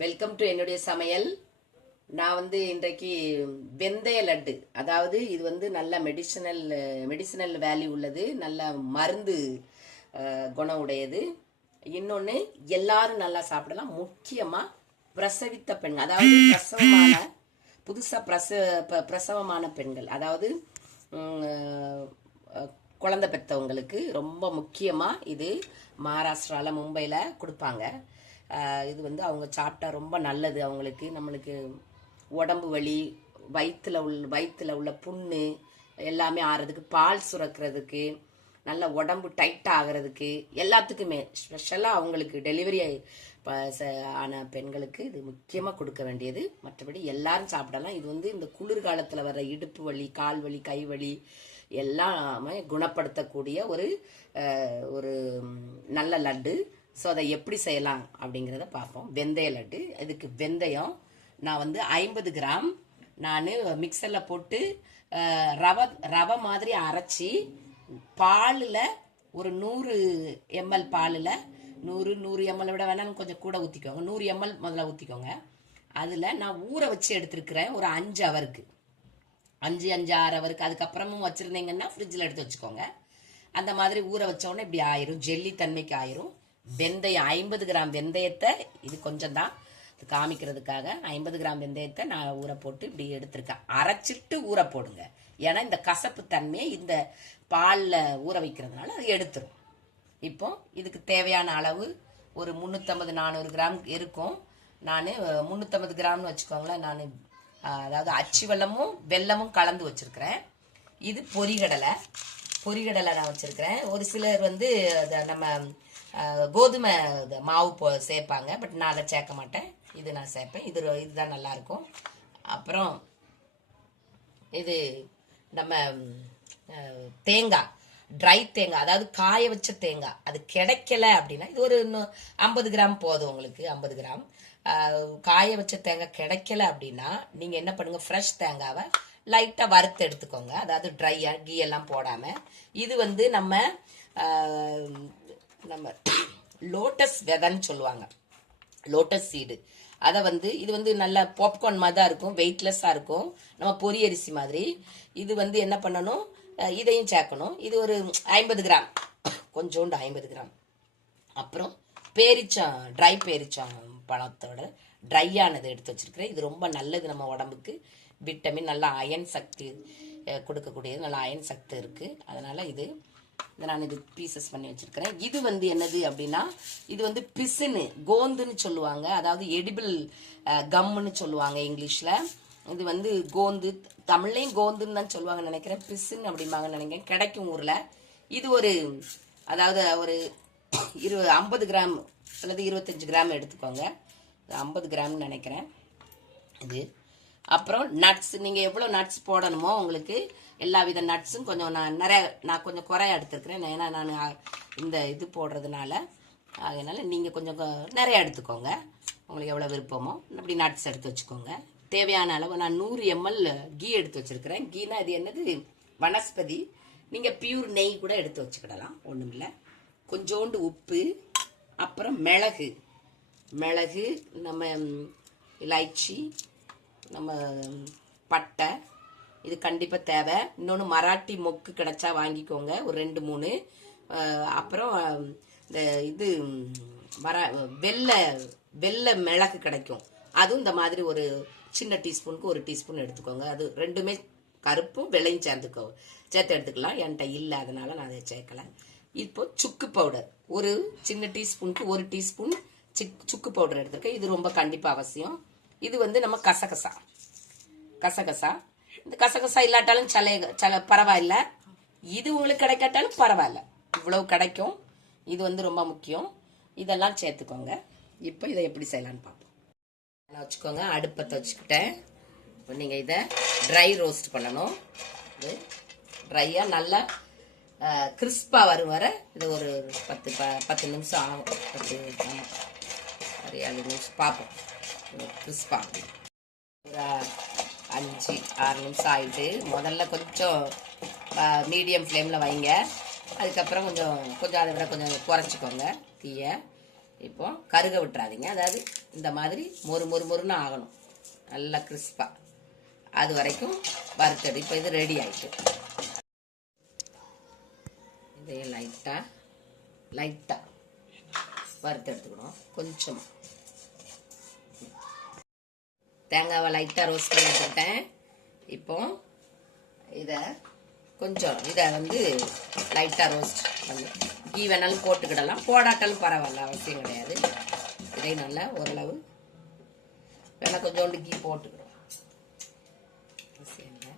Welcome to என்னுடைய சமையல். நான் வந்து இன்றைக்கு வெந்தய லட்டு. அதாவது இது வந்து நல்ல மெடிசனல் மெடிசனல் வேல்யூ உள்ளது. நல்ல மருந்து குணம் உடையது. இன்னொன்று எல்லாரும் நல்லா சாப்பிடலாம். முக்கியமாக பிரசவித்த பெண்கள். அதாவது பிரசவமான புதுசாக பிரச பிரசவமான பெண்கள். அதாவது குழந்தை பெற்றவங்களுக்கு ரொம்ப முக்கியமாக இது மகாராஷ்டிராவில் மும்பையில் கொடுப்பாங்க. இது வந்து அவங்க சாப்பிட்டா ரொம்ப நல்லது அவங்களுக்கு. நம்மளுக்கு உடம்பு வலி வயிற்றில் உள்ள வயிற்றுல உள்ள புண்ணு எல்லாமே ஆறதுக்கு பால் சுரக்கிறதுக்கு நல்ல உடம்பு டைட் ஆகிறதுக்கு எல்லாத்துக்குமே ஸ்பெஷலாக அவங்களுக்கு டெலிவரி ஆன பெண்களுக்கு இது முக்கியமாக கொடுக்க வேண்டியது. மற்றபடி எல்லாரும் சாப்பிடலாம். இது வந்து இந்த குளிர்காலத்தில் வர இடுப்பு வலி கால் வலி கை வலி எல்லாமே குணப்படுத்தக்கூடிய ஒரு ஒரு நல்ல லட்டு. ஸோ அதை எப்படி செய்யலாம் அப்படிங்கிறத பார்ப்போம். வெந்தய லட்டு. இதுக்கு வெந்தயம். நான் வந்து ஐம்பது கிராம். நான் மிக்சரில் போட்டு ரவை ரவை மாதிரி அரைச்சி பாலில் ஒரு நூறு எம்எல் பாலில் நூறு நூறு எம்எல் விட வேணாலும் கொஞ்சம் கூட ஊற்றிக்கோங்க நூறு எம்எல் முதல்ல ஊற்றிக்கோங்க அதில் நான் ஊற வச்சு எடுத்திருக்கிறேன் ஒரு அஞ்சு அவருக்கு. அஞ்சு அஞ்சு ஆறு அவருக்கு. அதுக்கப்புறமும் வச்சுருந்தீங்கன்னா ஃப்ரிட்ஜில் எடுத்து வச்சுக்கோங்க. அந்த மாதிரி ஊற வச்சோடனே இப்படி ஆயிரும். ஜெல்லி தன்மைக்கு ஆயிரும். வெந்தயம் ஐம்பது கிராம் வெந்தயத்தை இது கொஞ்சம் தான் காமிக்கிறதுக்காக ஐம்பது கிராம் வெந்தயத்தை நான் ஊற போட்டு இப்படி எடுத்திருக்கேன். அரைச்சிட்டு ஊற போடுங்க. ஏன்னா இந்த கசப்பு தன்மையை இந்த பாலில் ஊற வைக்கிறதுனால அது எடுத்துரும். இப்போ இதுக்கு தேவையான அளவு ஒரு முந்நூற்றம்பது நானூறு கிராம் இருக்கும். நான் முந்நூற்றம்பது கிராம்னு வச்சுக்கோங்களேன் நான் அதாவது அச்சு வெல்லமும் வெள்ளமும் கலந்து வச்சுருக்கிறேன். இது பொரிகடலை. பொரிகடலை நான் வச்சுருக்கிறேன். ஒரு சிலர் வந்து அதை நம்ம கோதுமை மாவு போ சேர்ப்பாங்க பட் நான் அதை சேர்க்க மாட்டேன். இது நான் சேர்ப்பேன். இது இதுதான் நல்லா இருக்கும் அப்புறம் இது நம்ம தேங்காய் ட்ரை தேங்காய் அதாவது காய வச்ச தேங்காய். அது கிடைக்கல அப்படின்னா இது ஒரு இன்னும் ஐம்பது கிராம் போதும் உங்களுக்கு ஐம்பது கிராம். காய வச்ச தேங்காய் கிடைக்கல அப்படின்னா நீங்கள் என்ன பண்ணுங்கள் ஃப்ரெஷ் தேங்காவை லைட்டாக வறுத்து எடுத்துக்கோங்க. அதாவது ட்ரையாக கீ எல்லாம் போடாமல் இது வந்து நம்ம நம்ம லோட்டஸ் விதைன்னு சொல்லுவாங்க. லோட்டஸ் சீடு அதை வந்து இது வந்து நல்ல பாப்கார்ன் மாதிரி தான் இருக்கும் வெயிட்லெஸ்ஸாக இருக்கும். நம்ம பொரி அரிசி மாதிரி. இது வந்து என்ன பண்ணணும்? இதையும் சேர்க்கணும். இது ஒரு ஐம்பது கிராம். கொஞ்சோண்டு ஐம்பது கிராம். அப்புறம் பேரிச்சம் ட்ரை பேரிச்சம் பழத்தோட ட்ரையானது எடுத்து வச்சிருக்கிறேன். இது ரொம்ப நல்லது நம்ம உடம்புக்கு. விட்டமின் நல்லா அயன் சக்தி கொடுக்கக்கூடியது. நல்ல அயன் சக்தி இருக்குது அதனால் இது இதை நான் இது பீசஸ் பண்ணி வச்சிருக்கிறேன். இது வந்து என்னது அப்படின்னா இது வந்து பிசுன்னு கோந்துன்னு சொல்லுவாங்க. அதாவது எடிபிள் கம்முன்னு சொல்லுவாங்க இங்கிலீஷில். இது வந்து கோந்து தமிழ்லையும் கோந்துன்னு தான் சொல்லுவாங்க நினைக்கிறேன். பிசுன்னு அப்படிம்பாங்கன்னு நினைக்கிறேன். கிடைக்கும் ஊரில். இது ஒரு அதாவது ஒரு இரு ஐம்பது கிராம் அல்லது இருபத்தஞ்சு கிராம் எடுத்துக்கோங்க. ஐம்பது கிராம்னு நினைக்கிறேன். இது. அப்புறம் நட்ஸ் நீங்கள் எவ்வளோ நட்ஸ் போடணுமோ உங்களுக்கு எல்லா வித நட்ஸும் கொஞ்சம் நான் நிறைய நான் கொஞ்சம் குறைய எடுத்துருக்கிறேன். ஏன்னா நான் இந்த இது போடுறதுனால. அதனால் நீங்கள் கொஞ்சம் நிறைய எடுத்துக்கோங்க. உங்களுக்கு எவ்வளோ விருப்பமோ அப்படி நட்ஸ் எடுத்து வச்சுக்கோங்க. தேவையான அளவு நான் நூறு எம்எல் கீ எடுத்து வச்சுருக்கிறேன். கீனா இது என்னது? வனஸ்பதி. நீங்கள் பியூர் நெய் கூட எடுத்து வச்சுக்கிடலாம். ஒன்றும் இல்லை. கொஞ்சோண்டு உப்பு. அப்புறம் மிளகு. மிளகு நம்ம இலாய்ச்சி இலைச்சி நம்ம பட்டை இது கண்டிப்பாக தேவை. இன்னொன்று மராட்டி மொக்கு கிடைச்சா வாங்கிக்கோங்க. ஒரு ரெண்டு மூணு. அப்புறம் இந்த இது ம், மர வெள்ளை வெள்ளை மிளகு கிடைக்கும். அதுவும் இந்த மாதிரி ஒரு சின்ன டீஸ்பூனுக்கு ஒரு டீஸ்பூன் எடுத்துக்கோங்க. அது ரெண்டுமே கருப்பும் வெள்ளையும் சேர்ந்துக்கோ சேர்த்து எடுத்துக்கலாம். என்கிட்ட இல்லை அதனால நான் அதை சேர்க்கல. இப்போ சுக்கு பவுடர். ஒரு சின்ன டீஸ்பூனுக்கு ஒரு டீஸ்பூன் சிக் சுக்கு பவுடர் எடுத்துருக்கேன். இது ரொம்ப கண்டிப்பாக அவசியம். இது வந்து நம்ம கசகசா. கசகசா. இந்த கசகசா இல்லாட்டாலும் சலை சல பரவாயில்ல. இது உங்களுக்கு கிடைக்காட்டாலும் பரவாயில்ல. இவ்வளவு கிடைக்கும். இது வந்து ரொம்ப முக்கியம். இதெல்லாம் சேர்த்துக்கோங்க. இப்போ இதை எப்படி செய்யலாம்னு பார்ப்போம். நல்லா வச்சுக்கோங்க. அடுப்பத்தை வச்சுக்கிட்டேன். இப்போ நீங்கள் இதை ட்ரை ரோஸ்ட் பண்ணணும். இது ட்ரையாக நல்லா கிறிஸ்பாக வரும் வர இது ஒரு பத்து ப பத்து நிமிஷம் ஆகும். பத்து ஆமா. ஒரு ஏழு நிமிஷம் பார்ப்போம். கிறிஸ்பாக ஒரு அஞ்சு ஆறு நிமிஷம் ஆகிட்டு முதல்ல கொஞ்சம் மீடியம் ஃப்ளேமில் வைங்க. அதுக்கப்புறம் கொஞ்சம் கொஞ்சம் அதை விட கொஞ்சம் குறைச்சிக்கோங்க தீயை. இப்போ கருக விட்டுறாதீங்க. அதாவது இந்த மாதிரி மொறு மொறு மொறுன்னு ஆகணும். நல்லா கிறிஸ்பாக அது வரைக்கும் வறுத்தது. இப்போ இது ரெடி ஆகிட்டு இதையும் லைட்டாக லைட்டாக வறுத்து எடுத்துக்கணும். கொஞ்சம். தேங்காவை லைட்டாக ரோஸ்ட் பண்ணி எடுத்துக்கிட்டேன் இப்போ இதை கொஞ்சம் இதை வந்து லைட்டாக ரோஸ்ட் பண்ணு. கீ வேணாலும் போட்டுக்கிடலாம். போடாட்டாலும் பரவாயில்ல அவசியம் கிடையாது. இதை நல்லா ஓரளவு வேணால் கொஞ்சோண்டு கீ போட்டுக்கிடலாம் அவசியம் இல்லை.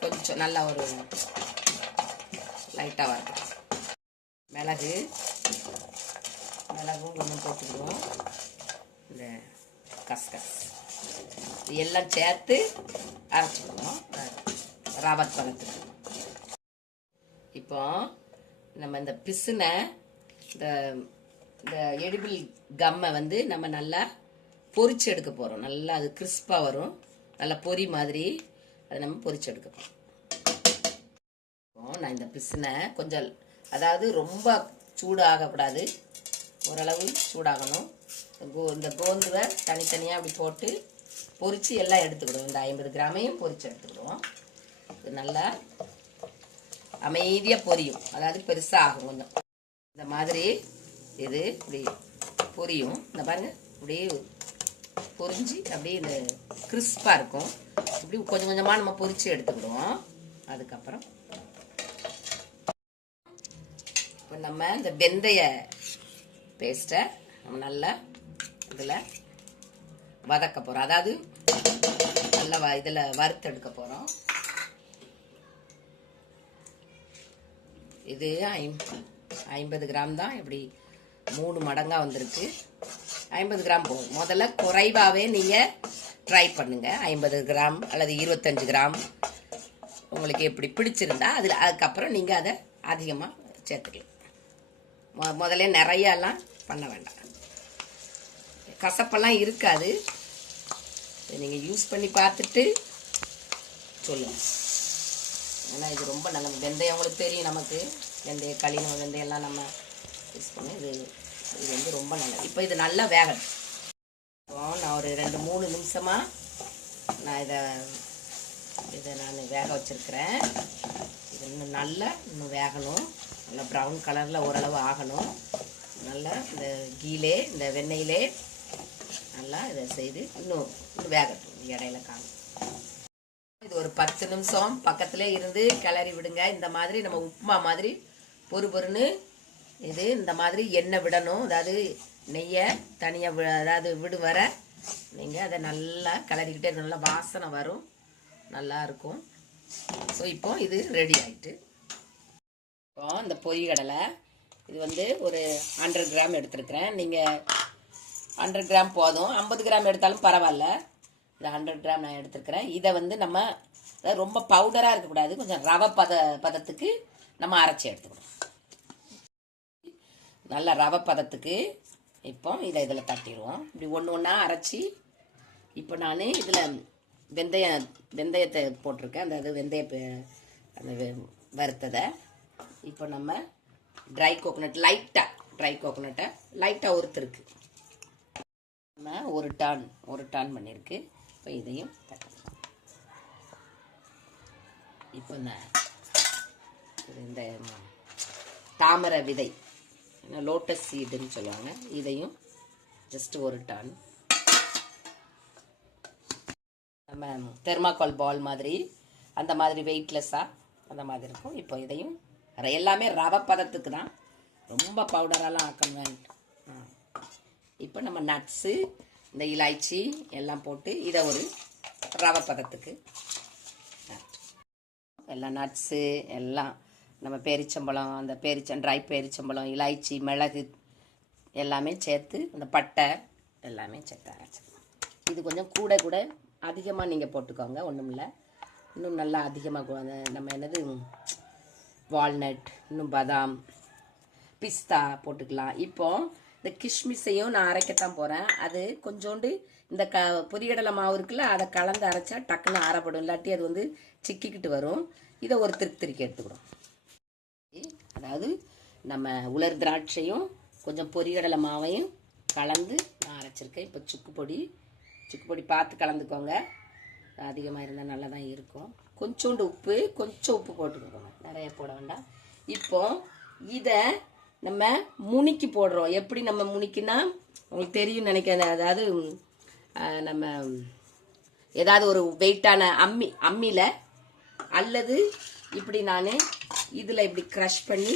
கொஞ்சம் நல்லா ஒரு லைட்டாக வரும் மிளகு மிளகும் கொஞ்சம் போட்டுக்கிடுவோம் இந்த கஸ்கஸ். எல்லாம் சேர்த்து அரைச்சிக்கணும் ராவத் பழத்துக்கு இப்போ நம்ம இந்த பிசுனை இந்த இந்த எடிபிள் கம்மை வந்து நம்ம நல்லா பொறிச்சு எடுக்க போகிறோம் நல்லா அது கிறிஸ்பாக வரும். நல்லா பொரி மாதிரி அதை நம்ம பொறிச்சு எடுக்க போகிறோம் நான் இந்த பிசுனை கொஞ்சம் அதாவது ரொம்ப சூடாகக்கூடாது. ஓரளவு சூடாகணும். கோ இந்த கோந்துவை தனித்தனியாக அப்படி போட்டு பொரித்து எல்லாம் எடுத்துக்கிடுவோம். இந்த ஐம்பது கிராமையும் பொரித்து எடுத்துக்கிடுவோம். இது நல்லா அமைதியாக பொரியும். அதாவது பெருசாக ஆகும் கொஞ்சம். இந்த மாதிரி இது இப்படி பொரியும். இந்த பாருங்க அப்படியே பொரிஞ்சு அப்படியே இந்த கிறிஸ்பாக இருக்கும். இப்படி கொஞ்சம் கொஞ்சமாக நம்ம பொரித்து எடுத்துக்கிடுவோம். அதுக்கப்புறம் இப்போ நம்ம இந்த வெந்தய பேஸ்ட்டை நம்ம நல்லா இதில் வதக்க போகிறோம் அதாவது நல்லா வ இதில் வறுத்தெடுக்க போகிறோம் இது ஐம் ஐம்பது கிராம் தான். இப்படி மூணு மடங்காக வந்திருக்கு. ஐம்பது கிராம் போகும் முதல்ல குறைவாகவே நீங்கள் ட்ரை பண்ணுங்கள் ஐம்பது கிராம் அல்லது இருபத்தஞ்சு கிராம். உங்களுக்கு எப்படி பிடிச்சிருந்தா அதில் அதுக்கப்புறம் நீங்கள் அதை அதிகமாக சேர்த்துக்கலாம். மொ முதல்ல நிறையாலாம் பண்ண வேண்டாம். கசப்பெல்லாம் இருக்காது. நீங்கள் யூஸ் பண்ணி பார்த்துட்டு சொல்லுங்கள் ஏன்னா இது ரொம்ப நல்ல வெந்தயம் உங்களுக்கு தெரியும் நமக்கு. வெந்தய களி நம்ம வெந்தயம்லாம் நம்ம யூஸ் பண்ணி இது இது வந்து ரொம்ப நல்லது. இப்போ இது நல்லா வேகணும் நான் ஒரு ரெண்டு மூணு நிமிஷமாக நான் இதை இதை நான் வேக வச்சுருக்கிறேன். இது இன்னும் நல்லா இன்னும் வேகணும். நல்லா ப்ரௌன் கலரில் ஓரளவு ஆகணும். நல்லா இந்த கீலே இந்த வெண்ணெயிலே நல்லா இதை செய்து இன்னும் இன்னும் வேகட்டும் இடையில காணும். இது ஒரு பத்து நிமிஷம் பக்கத்திலே இருந்து கிளறி விடுங்க. இந்த மாதிரி நம்ம உப்புமா மாதிரி பொறு பொறுன்னு இது இந்த மாதிரி எண்ணெய் விடணும். அதாவது நெய்யை தனியாக அதாவது விடு வர. நீங்கள் அதை நல்லா கிளறிக்கிட்டே நல்லா வாசனை வரும். நல்லா இருக்கும். ஸோ இப்போ இது ரெடி ஆகிட்டு இப்போ இந்த பொய் கடலை இது வந்து ஒரு ஹண்ட்ரட் கிராம் எடுத்துருக்கிறேன். நீங்கள் ஹண்ட்ரட் கிராம் போதும். ஐம்பது கிராம் எடுத்தாலும் பரவாயில்ல. இது ஹண்ட்ரட் கிராம் நான் எடுத்துருக்கிறேன். இதை வந்து நம்ம ரொம்ப பவுடராக இருக்கக்கூடாது. கொஞ்சம் ரவை பத பதத்துக்கு நம்ம அரைச்சி எடுத்துக்கணும். நல்ல ரவை பதத்துக்கு இப்போ இதை இதில் தட்டிடுவோம். இப்படி ஒன்று ஒன்றா அரைச்சி இப்போ நான் இதில் வெந்தயம் வெந்தயத்தை போட்டிருக்கேன். அந்த இது வெந்தய அந்த வெ- வறுத்ததை. இப்போ நம்ம ட்ரை கோகோனட் லைட்டாக ட்ரை கோகோனட்டை லைட்டாக ஒருத்தருக்கு நம்ம ஒரு டான் ஒரு டான் பண்ணியிருக்கு இப்போ இதையும் தட்டணும் இப்போ இது இந்த தாமரை விதை லோட்டஸ் சீடுன்னு சொல்லுவாங்க. இதையும் ஜஸ்ட் ஒரு டான் நம்ம தெர்மாக்கோல் பால் மாதிரி அந்த மாதிரி வெயிட்லெஸ்ஸாக அந்த மாதிரி இருக்கும். இப்போ இதையும் எல்லாமே ரவை பதத்துக்கு தான். ரொம்ப பவுடரெல்லாம் ஆக்கணும் வேண்டாம் இப்போ நம்ம நட்ஸு இந்த இலாய்ச்சி எல்லாம் போட்டு இதை ஒரு ரவை பதத்துக்கு எல்லாம் நட்ஸு எல்லாம் நம்ம பேரிச்சம்பழம் அந்த பேரிச்சம் ட்ரை பேரிச்சம்பழம் இலாய்ச்சி மிளகு எல்லாமே சேர்த்து அந்த பட்டை எல்லாமே சேர்த்து அரைச்சிக்கணும். இது கொஞ்சம் கூட கூட அதிகமாக நீங்கள் போட்டுக்கோங்க ஒன்றும் இல்லை இன்னும் நல்லா அதிகமாக நம்ம என்னது வால்நட் இன்னும் பாதாம் பிஸ்தா போட்டுக்கலாம். இப்போ இந்த கிஷ்மிஸையும் நான் அரைக்கத்தான் போகிறேன் அது கொஞ்சோண்டு இந்த க பொரியடலை மாவு இருக்குல்ல அதை கலந்து அரைச்சா டக்குன்னு ஆறப்படும். இல்லாட்டி அது வந்து சிக்கிக்கிட்டு வரும். இதை ஒரு திருப்பி திருக்கி எடுத்துக்கிறோம் அதாவது நம்ம உலர் திராட்சையும் கொஞ்சம் பொரிகடலை மாவையும் கலந்து நான் அரைச்சிருக்கேன். இப்போ சுக்கு பொடி சுக்கு பொடி பார்த்து கலந்துக்கோங்க. அதிகமாக இருந்தால் நல்லா தான் இருக்கும். கொஞ்சோண்டு உப்பு கொஞ்சம் உப்பு போட்டுக்கோங்க. நிறைய போட வேண்டாம். இப்போ இதை நம்ம முனிக்கி போடுறோம். எப்படி நம்ம முனிக்கினா உங்களுக்கு தெரியும் நினைக்கிறேன். அதாவது நம்ம ஏதாவது ஒரு வெயிட்டான அம்மி அம்மியில் அல்லது இப்படி நான் இதில் இப்படி க்ரஷ் பண்ணி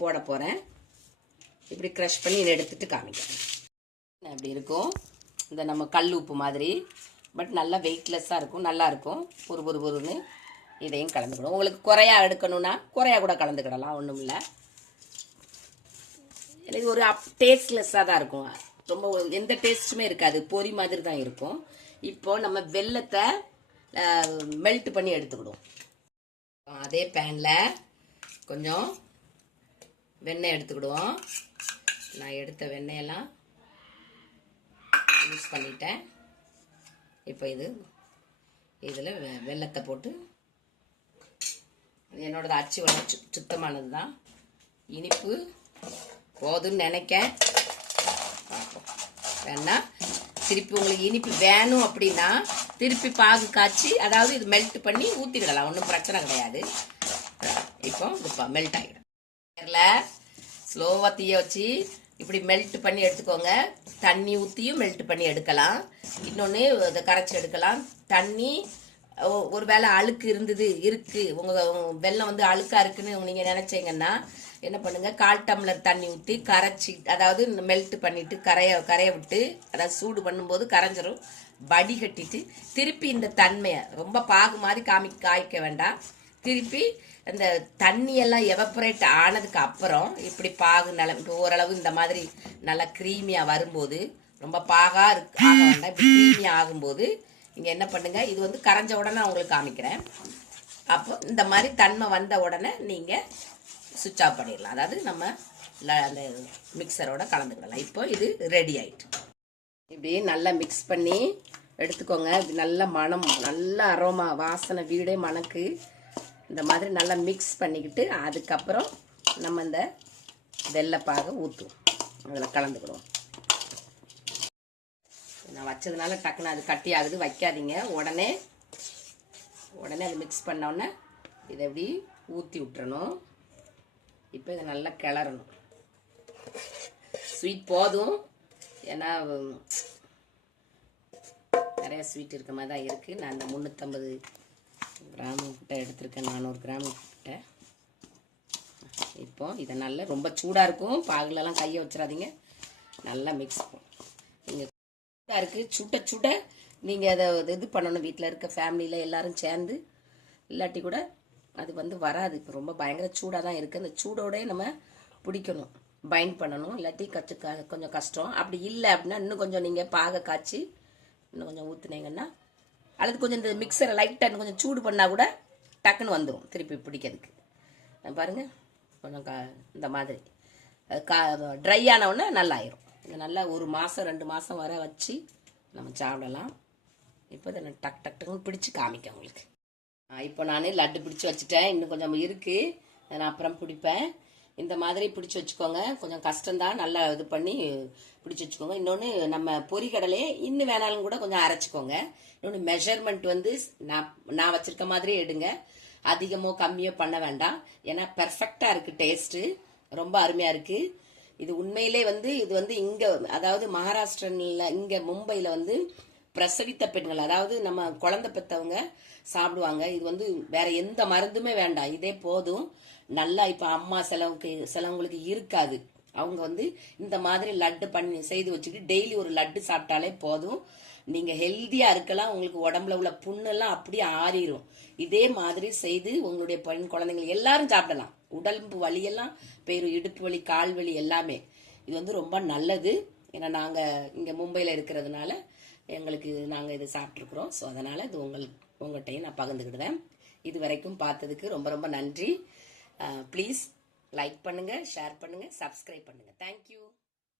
போட போகிறேன் இப்படி க்ரஷ் பண்ணி இதை எடுத்துகிட்டு காமிக்கிறேன். அப்படி இருக்கும்? இந்த நம்ம கல் உப்பு மாதிரி. பட் நல்லா வெயிட்லெஸ்ஸாக இருக்கும். நல்லாயிருக்கும் பொறு பொறு பொறுன்னு. இதையும் கலந்துக்கணும். உங்களுக்கு குறையா எடுக்கணும்னா குறையா கூட கலந்துக்கிடலாம் ஒன்றும் இல்லை. எனக்கு ஒரு அப் டேஸ்ட்லெஸ்ஸாக தான் இருக்கும். ரொம்ப எந்த டேஸ்ட்டுமே இருக்காது. பொரி மாதிரி தான் இருக்கும். இப்போ நம்ம வெல்லத்தை மெல்ட் பண்ணி எடுத்துக்கிடுவோம். அதே பேனில் கொஞ்சம் வெண்ணெய் எடுத்துக்கிடுவோம். நான் எடுத்த வெண்ணெயெல்லாம் யூஸ் பண்ணிட்டேன். இப்போ இது இதில் வெள்ளத்தை போட்டு இது என்னோடது அச்சு வெள்ளம் சு சுத்தமானது தான் இனிப்பு போதும்னு நினைக்க பார்ப்போம். வேணா திருப்பி உங்களுக்கு இனிப்பு வேணும் அப்படின்னா திருப்பி பாகு காய்ச்சி அதாவது இது மெல்ட் பண்ணி ஊற்றிடலாம் ஒன்றும் பிரச்சனை கிடையாது. இப்போ மெல்ட் ஆகிடும் ஸ்லோவாக தீய வச்சு இப்படி மெல்ட் பண்ணி எடுத்துக்கோங்க. தண்ணி ஊற்றியும் மெல்ட் பண்ணி எடுக்கலாம். இன்னொன்று இதை கரைச்சி எடுக்கலாம். தண்ணி ஒரு வேளை அழுக்கு இருந்தது இருக்கு. உங்க வெள்ளம் வந்து அழுக்கா இருக்குன்னு நீங்க நினைச்சீங்கன்னா என்ன பண்ணுங்க? கால் டம்ளர் தண்ணி ஊற்றி கரைச்சி அதாவது மெல்ட் பண்ணிட்டு கரைய கரைய விட்டு அதாவது சூடு பண்ணும்போது கரைஞ்சிரும். வடிகட்டிட்டு திருப்பி இந்த தன்மையை ரொம்ப பாகு மாதிரி காமி காய்க்க வேண்டாம். திருப்பி அந்த தண்ணியெல்லாம் எவப்பரேட் ஆனதுக்கு அப்புறம் இப்படி பாகு நல்ல இப்போ ஓரளவு இந்த மாதிரி நல்லா க்ரீமியாக வரும்போது ரொம்ப பாகா இருக்கு ஆக வேண்டாம். இப்படி க்ரீமியாக ஆகும்போது நீங்கள் என்ன பண்ணுங்கள் இது வந்து கரைஞ்ச உடனே நான் உங்களுக்கு காமிக்கிறேன். அப்போ இந்த மாதிரி தன்மை வந்த உடனே நீங்கள் சுவிட்ச் ஆஃப் பண்ணிடலாம். அதாவது நம்ம அந்த மிக்சரோட கலந்துக்கிடலாம் இப்போ இது ரெடி ஆயிட்டு. இப்படி நல்லா மிக்ஸ் பண்ணி எடுத்துக்கோங்க. இது நல்ல மணம் நல்ல அரோமா வாசனை வீடே மணக்கு. இந்த மாதிரி நல்லா மிக்ஸ் பண்ணிக்கிட்டு அதுக்கப்புறம் நம்ம இந்த வெள்ளைப்பாக ஊற்றுவோம் அதில் கலந்துக்கிடுவோம். நான் வச்சதுனால டக்குன்னு அது கட்டி ஆகுது. வைக்காதீங்க. உடனே உடனே அது மிக்ஸ் பண்ணோன்னே இதை எப்படி ஊற்றி விட்டுறணும். இப்போ இதை நல்லா கிளறணும். ஸ்வீட் போதும். ஏன்னா நிறைய ஸ்வீட் இருக்க மாதிரி தான் இருக்குது நான் இந்த முந்நூற்றம்பது கிராம் கிட்ட எடுத்திருக்கேன். நானூறு கிராம் கிட்ட. இப்போ இதை நல்லா ரொம்ப சூடாக இருக்கும். பாகுலலாம் கையை வச்சிடாதீங்க. நல்லா மிக்ஸ் பண்ணும் இருக்குது சுட்ட சுட நீங்கள் அதை இது பண்ணணும். வீட்டில் இருக்க ஃபேமிலியில் எல்லாரும் சேர்ந்து. இல்லாட்டி கூட அது வந்து வராது. இப்போ ரொம்ப பயங்கர சூடாக தான் இருக்குது அந்த சூடோடய நம்ம பிடிக்கணும். பைண்ட் பண்ணணும். இல்லாட்டி கச்சு க- கொஞ்சம் கஷ்டம். அப்படி இல்லை அப்படின்னா இன்னும் கொஞ்சம் நீங்கள் பாக காய்ச்சி இன்னும் கொஞ்சம் ஊற்றுனீங்கன்னா அல்லது கொஞ்சம் இந்த மிக்சரை லைட்டாக இன்னும் கொஞ்சம் சூடு பண்ணால் கூட டக்குன்னு வந்துடும் திருப்பி பிடிக்கிறதுக்கு. பாருங்கள் கொஞ்சம் கா இந்த மாதிரி. கா ட்ரை ஆனவுடனே நல்லாயிரும். இது நல்லா ஒரு மாதம் ரெண்டு மாதம் வர வச்சு நம்ம சாப்பிடலாம். இப்போ இதை நான் டக் டக் டக்குன்னு பிடிச்சி காமிக்க உங்களுக்கு. இப்போ நான் லட்டு பிடிச்சி வச்சுட்டேன். இன்னும் கொஞ்சம் இருக்குது நான் அப்புறம் பிடிப்பேன். இந்த மாதிரி பிடிச்சி வச்சுக்கோங்க. கொஞ்சம் கஷ்டம்தான். நல்லா இது பண்ணி பிடிச்சி வச்சுக்கோங்க. இன்னொன்று நம்ம பொரிகடலையே இன்னும் வேணாலும் கூட கொஞ்சம் அரைச்சிக்கோங்க. இன்னொன்று மெஷர்மெண்ட் வந்து நான் நான் வச்சுருக்க மாதிரியே எடுங்க. அதிகமோ கம்மியோ பண்ண வேண்டாம். ஏன்னா பெர்ஃபெக்டாக இருக்குது டேஸ்ட்டு ரொம்ப அருமையாக இருக்குது இது உண்மையிலே வந்து இது வந்து இங்க அதாவது மகாராஷ்டிரன்ல இங்க மும்பையில வந்து பிரசவித்த பெண்கள் அதாவது நம்ம குழந்தை பெற்றவங்க சாப்பிடுவாங்க. இது வந்து வேற எந்த மருந்துமே வேண்டாம். இதே போதும். நல்லா இப்ப அம்மா சிலவுக்கு சிலவங்களுக்கு இருக்காது. அவங்க வந்து இந்த மாதிரி லட்டு பண்ணி செய்து வச்சுக்கிட்டு டெய்லி ஒரு லட்டு சாப்பிட்டாலே போதும். நீங்க ஹெல்தியா இருக்கலாம். உங்களுக்கு உடம்புல உள்ள புண்ணெல்லாம் அப்படியே ஆறிடும் இதே மாதிரி செய்து உங்களுடைய பெண் குழந்தைங்க எல்லாரும் சாப்பிடலாம். உடம்பு வலியெல்லாம் போயிடும் இடுப்பு வலி கால் வலி எல்லாமே. இது வந்து ரொம்ப நல்லது. ஏன்னா நாங்கள் இங்கே மும்பையில் இருக்கிறதுனால எங்களுக்கு இது நாங்கள் இது சாப்பிட்ருக்குறோம் ஸோ அதனால் இது உங்கள் உங்கள்கிட்டையும் நான் பகிர்ந்துக்கிடுவேன். இது வரைக்கும் பார்த்ததுக்கு ரொம்ப ரொம்ப நன்றி. ப்ளீஸ் லைக் பண்ணுங்கள் ஷேர் பண்ணுங்கள் சப்ஸ்கிரைப் பண்ணுங்கள் தேங்க்யூ